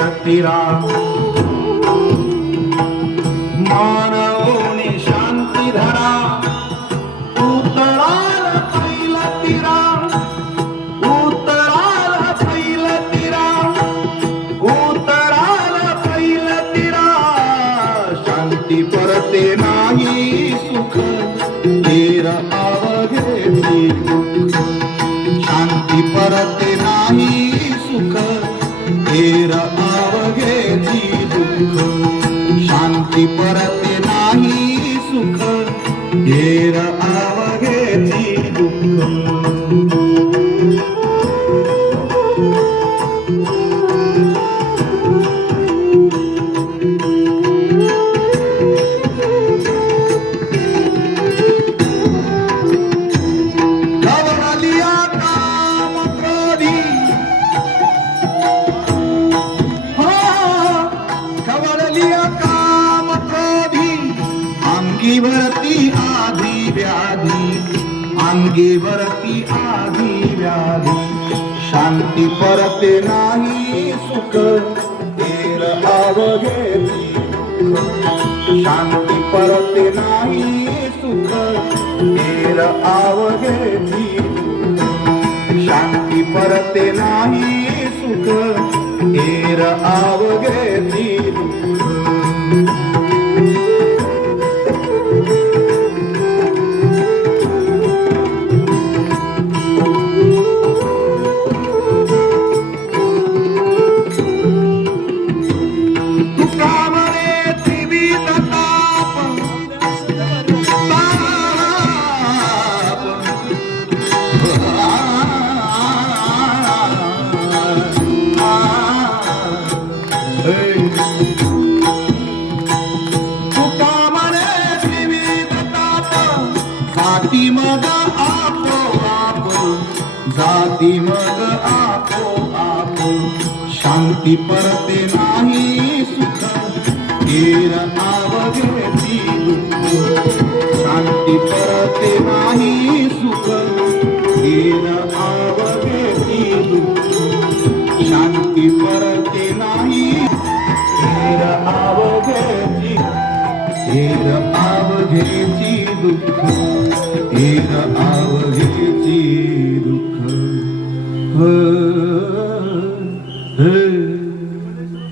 फैलतिरा मानवोने शांती धरा उतराल फैलतिरा उतराल फैलतिरा उतराल फैलतिरा शांती परते नाही सुख तेर अवघे शांती परते नाही सुख तेर अवघे दुःख शांती परते नाही सुख तेर अवघे दुःख अंगीवरती आधी व्याधी अंगीवरती आधी व्याधी शांती परते नाही सुख तेर अवघे शांती परते नाही सुख तेर अवघे शांती परते नाही सुख तेर अवघे जाती मग आपोआप जाती मग आपोआप शांती परते नाही सुख तेर अवघे शांती परते नाही सुख तेर अवघे शांती परते नाही तेर अवघे दुःख